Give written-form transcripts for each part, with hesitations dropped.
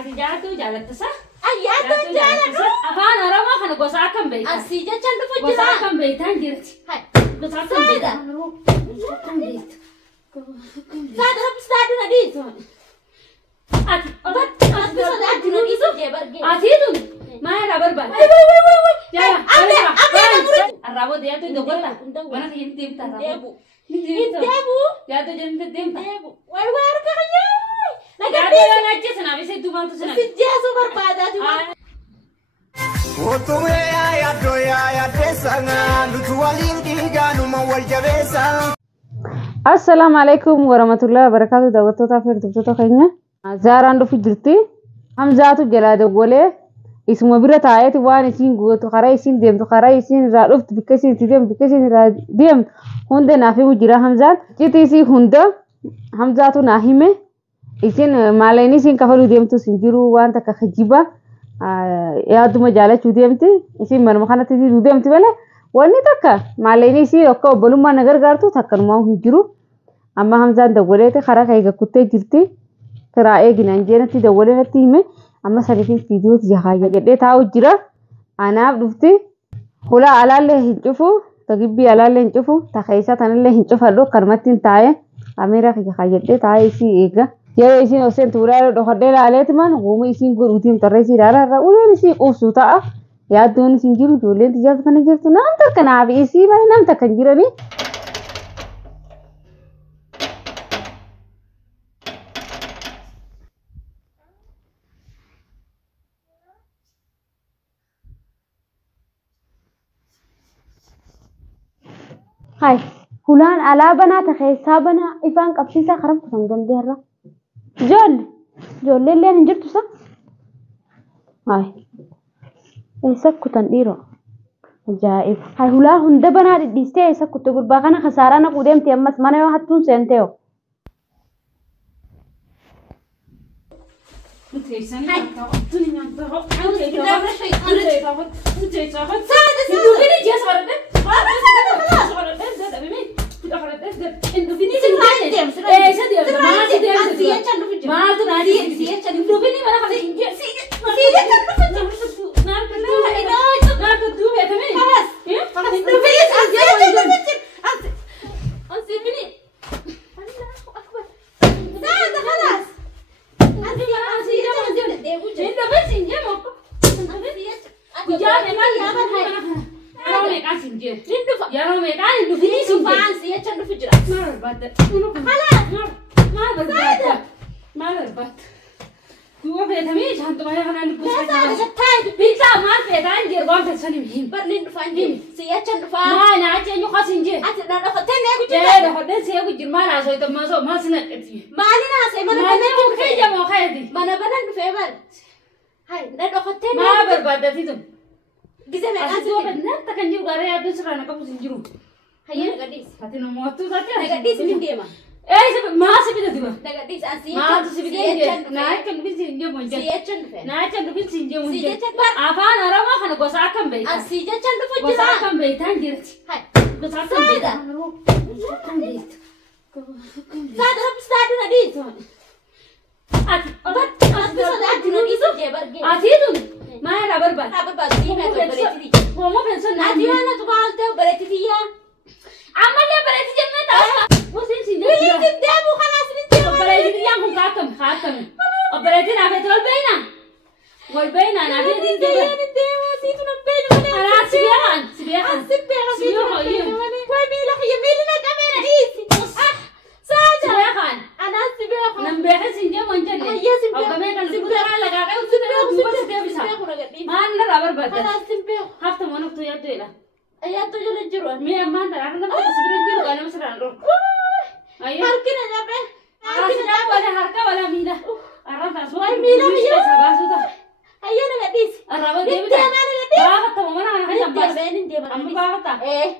Ati jaatu jaalatta sa? Ayyaatu jaalatu. Afaan Oromoo kana gosa akkam beektaa? Asii jechaan dhufu jira. Gosa akkam beektaa jirti? Gosa akkam beektaa? Akkam beektaa? Saada rabbistaadhu na dhiisu. Ati tun maal barbaada? Arraboo deemtu iddoo goota. Mana keenyatti deemta arraboo. Deebu. Yaadu deemte deemta. Way harka kiyyaa. Yaadu naachi sana bisee dumantu sana. Sijjaasu barbaadaa tuma. Otume ya desanga lutuwalin diganuma waljabesa. Assalamu alaikum warahmatullahi wabarakatuh. Daawwattoota fi hordoftoota keenya. Zaaraan dhufu jirti. Hamzaatu jalaa dawwalee isuma bira taa'eeti waan isiin gootu karaa isiin deemtu karaa isiin irraa dhuftu bikka isiin itti deemtu bikka isiin irraa deemtu hunda naaf himu jira Hamzaan. Citi isii hunda Hamzaatu naa hime. Isiin maaleen isiin kafaluu deemtu sin jiru waan takka kijiba yaaduma jaalachuu deemti. Isiin manuma kanatti deemti malee wanni takka maaleen isii akka obbolummaa na gargaartu takkanumaa hin jiru. Amma Hamzaan dawwaleeti karaa kee kuttee jirti. Karaa eeginaan jeenatti dawwalee natti hime. Amma saniifis viidiyoo jahaayya jedhee taa'u jira. Anaaf dhufti. Hula alaallee hin cufu. Tagibbii alaallee hin cufu. Takeessa tanallee hin cufadhu. Kanumatti hin taa'e. Ameera jahaayya taa'ee isii eega. Yeroo isiin oseen tuuraa dhokadhee laaleeti man guuma isiin godhuutiin tarree isii ilaalaa uleen isii quubsuu ta'a. Yaaddoon isiin jiru ijoolleen tijaarsa kana jirtu nam takka naaf isii malee nam takka hin jiranii. Hai, hulaan alaabana takeessaa bana ifaan qabsiisaa karaa kutan gandeerra. Ijoollee illee hin jirtu sa? Hai, eessa kutan dhiiroo? Ajaa'iba. Hai, hulaa hunda banaa dhidhiistee eessa kutte gurbaa kana kasaaraa naquu deemte ammas mana yoo hattuun seentee hoo? Afaan Oromoo kana gosa akkam beektaa? Asii jechaan dhufu jira. Gosa akkam beektaa jirti? Gosa akkam beektaa? Saada rabbistaadhu na dhiisu. Ati tun maal barbaada? Homo pension Ati waan atu baalte bareetitiyyaa. Ammallee bareeti jennee ta'a. Musiin siin deemu. Waliin deemu kanaas ni deemu. Bareetitiyyaan kun kaakame. Bareetiin hafeeti wal beeyna. Wal beeyna naafee siin deemu. Siitu na beeyna. Anaa sibeekan. Way miila kiyya miili na qabeera dhiisi. Saada. Sibeekan. Anaa sibeekan. Nam beekan siin deemu hin jenne. Ayyaa sibeekan. Abgamee kan si buteeraa lagaaqee duuba si deebisa. Maal narraa barbaadda? Anaa sibeekan. Hafta moonoftuu yaaddoodha. Ayyaattu jala jiru. Mi'a ammaan tanaa kan nama sibira jiru kan nama siraan dhorku. Harkina nyaapee. Harka wala miila. Arrabas Way miila miila. Sabaasuta. Ayyaa na gadhiisi. Arraba deebita. Baafata mana kana kan baas. Deemeen deema. Amma baafata.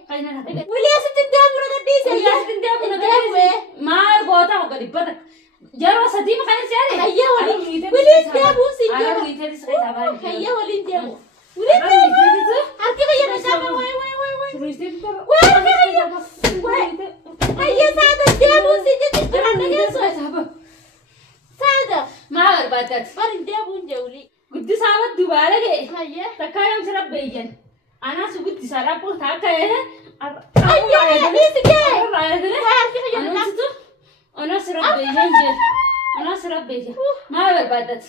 Kan na gadhiisi. Wiliyaasitti deemu na gadhiisi. Wiliyaasitti deemu na gadhiisi. Maal goota hogga dhibbata. Yeroo sadii maqaan si yaade. Ayyaa waliin. Wiliin deemu si jira. jira. Ayyaa waliin deemu. Wiliin deemu. Harki kiyya na shaaba. Way. Ayyaa saada deemu si jira. Jira na geessu. Saada. Maal barbaaddaati? Bari deemu dubaale ke Hayye. takkaayam sira beeyyan ana sugutti sara pur takka Hayye dhiisige. anusitu ona sira beeyyan je ona sira beeyyan maal barbaadat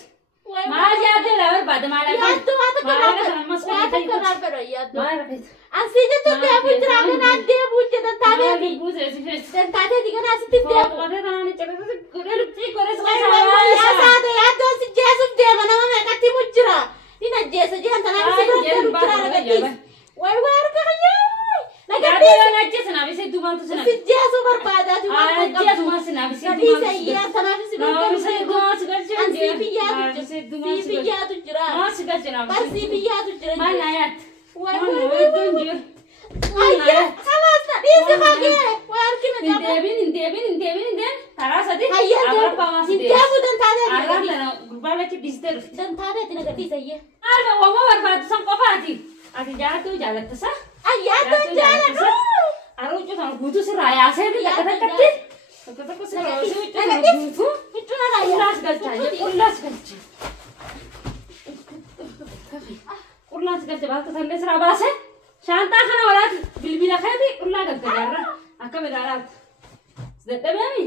maal yaadde la barbaada maal Yaaddu waa takka maal kana mas waa takka raafero yaaddu. maal rafet Asii jettu deemu jira kana deemu jedha taatee. buuse si fes Dan taatee diga naa sitti deemu. qote taani chalatu godelu ti kores Yaa saade yaaddu si jeesuf deema nama meeqatti mujjira. Ina jeesa jehan tanaan si bira deemu jira nagaddiis. Way harka kiyyaa. Nagaddiis. yaadde na jessa na bise dumantu sana Si jeesu barbaadaati waan ah qabu. jessa mas na bise Gadhiisa iyyaa tanaan si bira na deemu bise jira. dumantu galche An siifiyyaatu jira. ma si galche na Kan siifiyyaatu jira. ma na yat Way ma way no way. donjir Ayya khalaas na dhiisi kagee. Way harkina qaba. indebin tarasati Hayya agarpa mas hin deemu dan taatee arra nagaddiis. tana gurbala ki disder Dan taatee nagaddiis ayya. arra wama barbadu san qofati ati jaatu jalatta sa Ayyaatu jaalladhu. Arucu sama gutu seraya saya tidak kata-kata. Kata-kata seraya saya gutu. Itu nara ya. Ulas gacha, ulas gacha. Ulas gacha baat thande serabase. Shanta khana wala bilbila khadi ulas gacha jarra. Akka medarat. Sedette bami.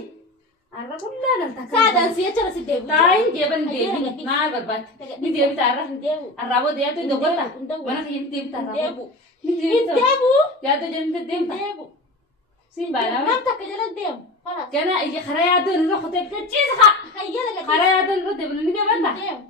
Arra ulas gacha. Saadaan siya cara si deemu. Tain jeban debi. Naar barbat. Ni debi tarra. Deemu. Arra bo dia tu dokota. Mana kini debi tarra. Deemu. Ni Hin deemu. Ya tu jadi debi. Deemu. Simbala. Nam takka jala deemu. Khalaas. كان يجي خريات نروح خطيب كتشيزها Hayya nagaddiis. خريات نروح دبل ندي بندا Deemu.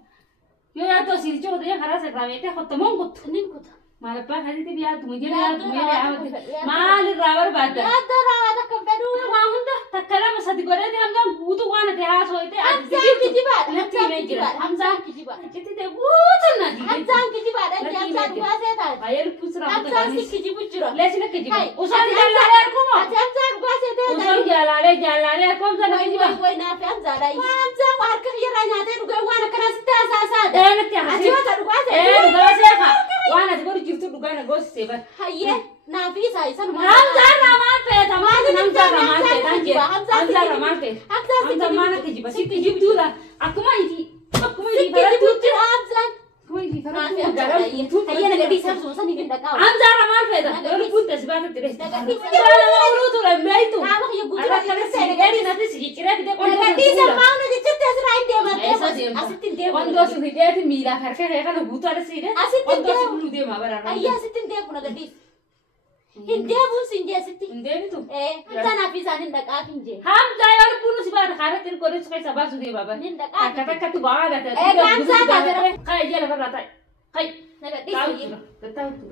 يو يا تو سيرجو ده خلاص الرابطة خط مونكت Nin kuta. ما لبا هذه تبي يا تمجي يا يا تو تمجي رابطة يا كفر، يا ما للرابر بعد Yaadda raawwata kan fedhu. ما هندا تكلم مسدي قرأت هم جام بوتو وانا تها سويته Hamzaan kijibaadha. Latti Hamzaan mee jira. kijibaadha. Hamzaan kijibaadha. كتير ده بوتنا دي Hamzaan kijibaadha. Hamzaan dhugaa seetaan. غير بوسرا Hamzaan si بوتنا kijibu jira. ليش نكجي Hai. وصل Ati جلالة Hamzaan- أركمه ati Hamzaan dhugaa seetaan. وصل جلالة كم سنة Way كجي way way naafi Hamzaadha. Waa Hamzaan waa harka kiyyarraa nyaatee dhugaa waan akkana sitti hasaasaadha. ده نكتي Ati حسين wata dhugaa إيه seetaan. دواسيها وانا تقول جبت دكانة جوز سيبر Hayyee naafi isaa isa numa. همزة رمال فيت همزة رمال فيت Hamzaan همزة رمال فيت Hamzaan si همزة kijibu. ما نكجي بس تجيب دولا أكما يجي Si kijibu jira Hamzaan. أكما يجي Naafi Hamzaadha. Hayyee nagadhiisa Hamzuma sanii hin dhaqaawu. همزة رمال فيت يقول كنت سبعة تدرس Nagadhiisa. أنا ما أقوله ترى بيتو Qaama kiyya guutuu أنا كذا سيجاري ناتي سيجيرة كده nagadhiisa maamna jechuutti asirraa hin deeman. Esa deema. Asitti hin deemu. Quando si vede mira perché che kana buta la sede. Asitti Quando si deema. bulu deema bara. Ayyaa asitti hin deemu nagadhiisa. Hin deemuun siin jee asitti. Indeni tu. Hamzaa fi isaan hin dhaqaaf hin jee. Hamza yar bunu si bara khara tin ko ris kaisa basu de baba. Hin dhaqaaf. Kata kata bawa da ta. Hamza ka tere. Kai jela bara ta. Kai. Nagadhiisa. Tahu tu.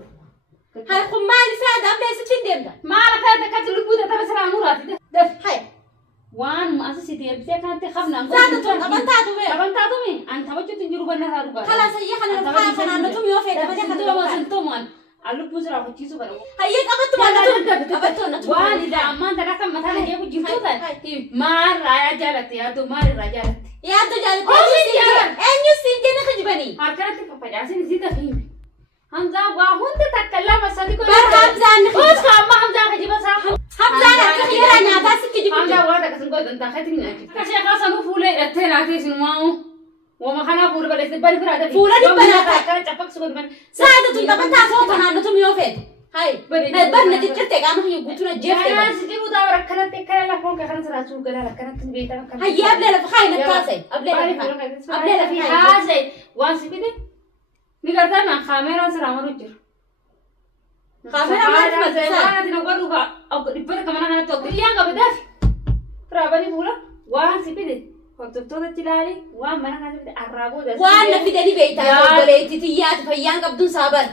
Hai kun maal isaa dambe asitti hin deemta. Mala ka ta kata lu buta ta basra murat. Def. Hai. Wan ma asisi de bite kan te khabna. Zaata tun qaban taatu bee. Kaban ta tu mi. Anta wajju tin jiru banna haru ba. Kalaas ayyaa kana lafa haa kanaan nutu miyoo feete malee kan Sintoman sintoman. Alu busra ko chisu bara. Hayyee qabattu maalatu qabattu natu. Waan ida ammaan takka kan mataa lagee ku jirtu taate maal raayaa jaalatte yaadu maal irraa jaalatte Yaaddo Oh, jaallatee siin jaalladha. eenyu siin jenne kijibanii. harkanatti faffacaasin isii tafiin hamzaa waa hunda takka lama sadi ko Bar Hamzaan ni kijiba. Oska amma hamzaa kijiba saa Hamzaan akka kiyyaraa nyaataa si kijibu hamzaa jira. waa takka sin gootan taakati nyaati kashee kaasanuu fuulee dhattee laatee sin maa'u wama kanaa fuula baleesse bari biraa dafi Fuula dhibba laata. akkana caffaqsu godhan Saada tun qaban taasoo kanaan nutu miyoo feete. Hai. Bari- Na bar na ciccirte qaama kiyya guutuu na jeefte Yaa bara. sikii butaa bara akkanatti akkana lafoon kee kana siraachuu galaa akkanatti beekan akkanatti Hayyee ablee lafa kaayi na taasise. Ablee lafa kaayi. Ablee lafa kaayi. haasa'e waan si fide ni gartaa naan kaameeraan siraa maru jira. Kaameeraa maaliif maxxansaa? Waan ati na godhu dhibbata kamana kanatti obbo Iyyaan qabataaf firaabanii fuula waan si fide hordoftootatti ilaali waan mana kana fide arraaboo Waan na fidanii beektaa Yaa- obboleetti xiyyaati fayyaan qabduun saaban.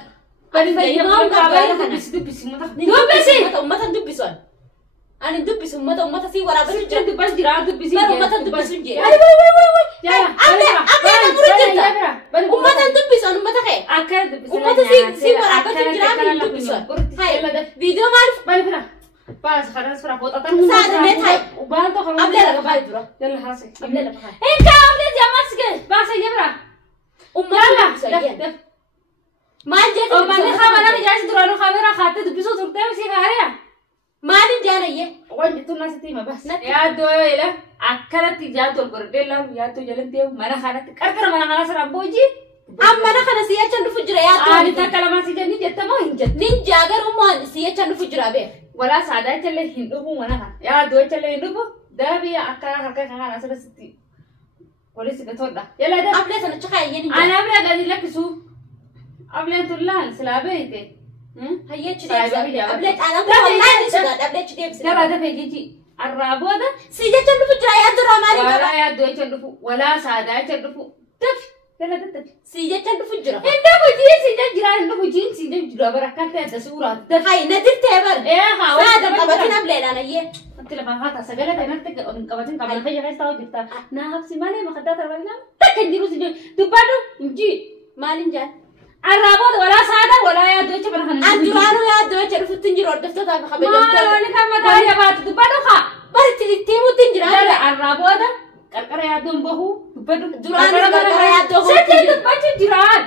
Ani fayyumaan qabdaan kana. dubbisi mata Dubbisi. Ummata dubbisu. Ani dubbisu ummata sii waraabatu jira. dubbas jira dubbisi Bara ummata dubbisu jira. Bari, Ablee na muru jirta. Ummata dubbisu ummata kee. Akka dubbisa Ummata sii waraabatu jira ani dubbisu. Hai. Viidiyoo maaliif? Bari fira. Baas kanas fira footatan Saada mee taa'e. Ubaan tokko Ablee lafa kaayi dura. Yalla haase. Ablee lafa kaayi. Inka ablee jamas ke baasa jebra. Ummata dubbisu ayyan. Maal jeetu O manni khamana jaasi duranu khamera khaatte dubbisu turte si haariya. Maalin jaanayye? Wanti tun nasitti ma bas. Yaadoo ila akkanatti jaatu ol gordee lam yaatu jalatti mana kanatti qarqara mana kana sira booji Amma na kana siya chan fujra ya to. Ani ta kalama si jani jetta mo hinjat. Ninja garu mo siya chan fujra be. Wala sada challe hindu bu mana kan. Ya do challe hindu bu. Dabi akka harka kana asara sitti. Polisi ka toda. Yalla da. Able sana chaka yin. Ana abla gadi lakisu. Abla tullan silabe ite. Hayya chide. Able ana ko wallahi sada able chide. Yalla da fejiji. Arraboda siya chan fujra ya to ramari ka. wala ya do chandufu wala sada chandufu. Taf. Yalla da taf. Siya chan fujra. Inda buji sinja jira inda buji sinja jira barakata da sura. Taf. Hay nadir tebar. Ha. Sada qabatin able ana ye. أنت لما هاتا سجلت أنا تك من قبضين قبل خير خير استوى جبتها نهب سمانة ما خدتها ربنا تكنجرو سجل تبادو نجي Malinja. الرابط ولا سادة ولا يا دوتش برهن Anjuranu ya do chan futinjiro dafta ta khabe ما لوني كم داري بات تبادو خا barti timu tinjira. لا الرابط كركر يا دوم بهو تبادو Duranu karkara ya do سكت تبادو جيران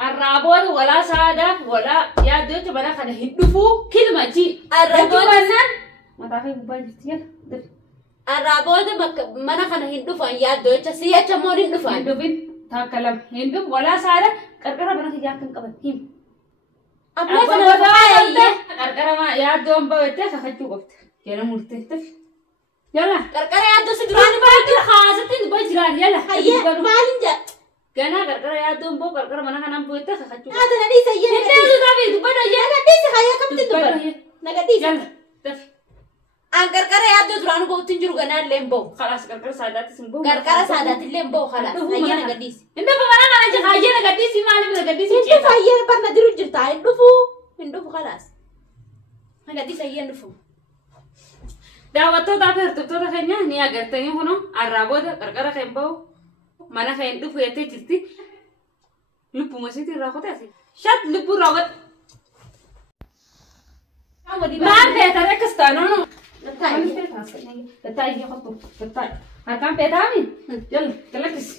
الرابط ولا سادة ولا يا دوتش برهن هندفو كلمة جي Arraboda ما تعرفي مبادرتي Arraboda mana kana hindufan ya do cha siya cha mo hindufan. هندوبين تاكلم هندوب ولا سارة كركرة بنا في جاكن كبتيم Able sana faya. كركرة ما يا دوم بوتة خدتو قفت يلا مرتة يلا Karkara ya do siduranu ba. باجي خاصتين بجران يلا Hayya malinja. كنا كركرة يا دوم بو كركرة منا كنا بوتة خدتو Ada nadi sayya. نتاجو تابي دبنا يلا Nagadis hayya kam tidubar. Nagadis. يلا تف An karkara ya do duranu bo tinjiru ganar lembo. خلاص كركرة سادات سنبو Karkara sadat lembo khalas. Hayya nagadis. إنت بمنا كنا جهاجي نقديس ما نبي نقديس Hindufu hayya par nadiru jirta hindufu khalas. Nagadis hayya hindufu. daawwattoota fi hirtuftoota keenya ni agartanii kuno arraaboota qarqara kan bahu mana kan dhufu jettee jirti lubbuma isiitii irraa qoteeti shat lubbuu irraa qote maal beekare akkas taanoo gattaayi qottu gattaayi harkaan beetaami jala galakkisi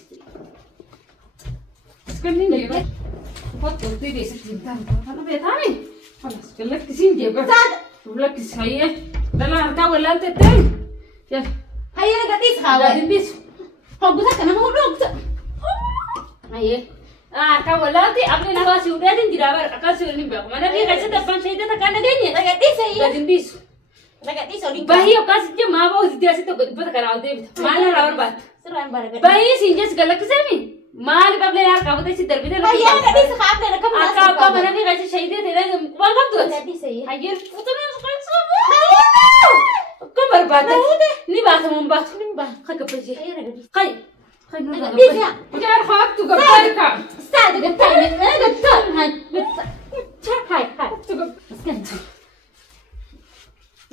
iskanni jeeba qottu deebiisatti hin taane kana beetaami kanas galakkisiin jeeba galakkisi hayyee dala harkaa wallaan tettee jala Hayya nagadis hawa. Dimbisu. Hogguta kana mo dokta. Aye. Harkaa wallaanti abni nagaa si udaatiin jira bara akkas ni beeku. Mana fi keessatti abbaan shaayita takkaan nageenye. Nagadis hayya. Dimbisu. Nagadis olin. Bahii akkas je maa bahu sitti asitti dhibbata kanaa ol deebita. Maal irraa barbaadda? Siraan baragadis. Bahii siin jes galakkisami. Maal qablee harkaa butee si darbite. Hayya nagadis haabne rakam Harkaa abbaa mana fi keessatti shaayita ta'ee waan qabdu. Nagadis hayya. Hayyee fuutuun akkam barbaadda. Ni baatamuun baatu. Akka bajee. Hayya nagadis. Kai. Nagadis ya. Jaar haatu gabbaarka. Sada gatta gatta. Hai hai.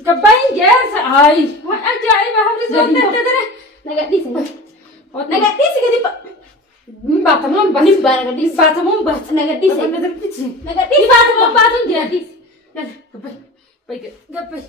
Gabbain geessa. Ay. Waan ajaa'iba habri zootee tere. Nagadis. Nagadis gadi pa. Baatamuun baatu. Nim baragadis. Baatamuun baatu. Nagadis. Nagadis. Nagadis. Baatamuun baatu jeetis. Yalla gabbai. Gabbai.